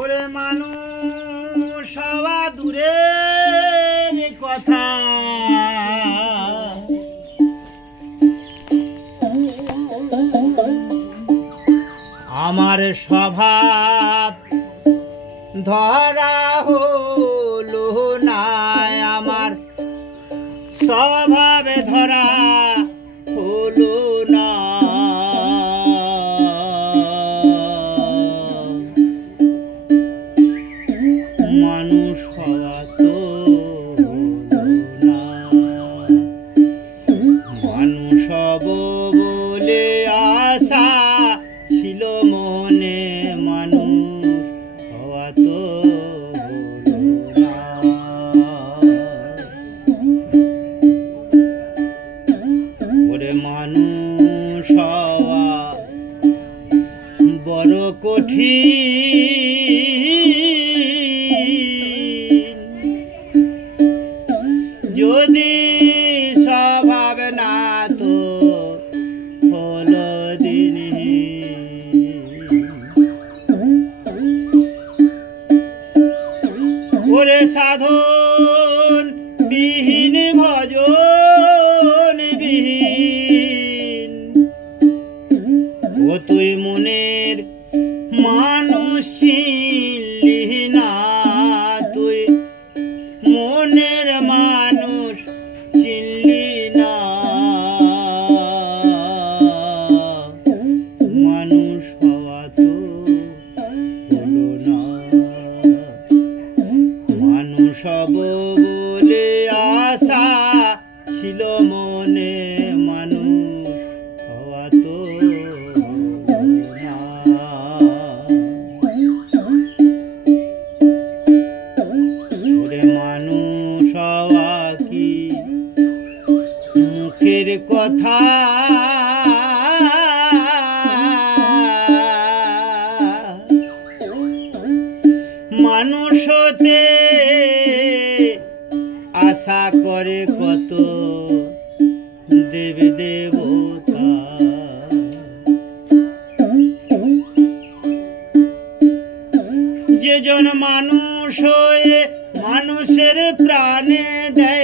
ওরে মানুষ হওয়া দূরের কথা, আমার স্বভাব ধরা হলো না, আমার স্বভাবে ধরা হলো না। মানুষ হওয়া তো না, মানুষ হব বলে আশা ছিল মনে, মানুষ হওয়া তো না। ওরে মানুষ হওয়া বড় কঠিন, যদি স্বভাব না তো হলো দিন। ওরে সাধন বিহীন ভজন বিহীন, ও তুই মনের মানুষ ছিলি না, তুই মনের মানুষ ছিলি না। মানুষ হওয়া তো হলো না, মানুষ হব বলে আশা ছিল মনে, মানুষ হওয়া তো না। ওরে মানুষ হওয়া কি মুখের কথা, মানুষ হতে আশা করে কত দেব দেবতা। যেজন মানুষ হয়ে মানুষের প্রাণে দেয়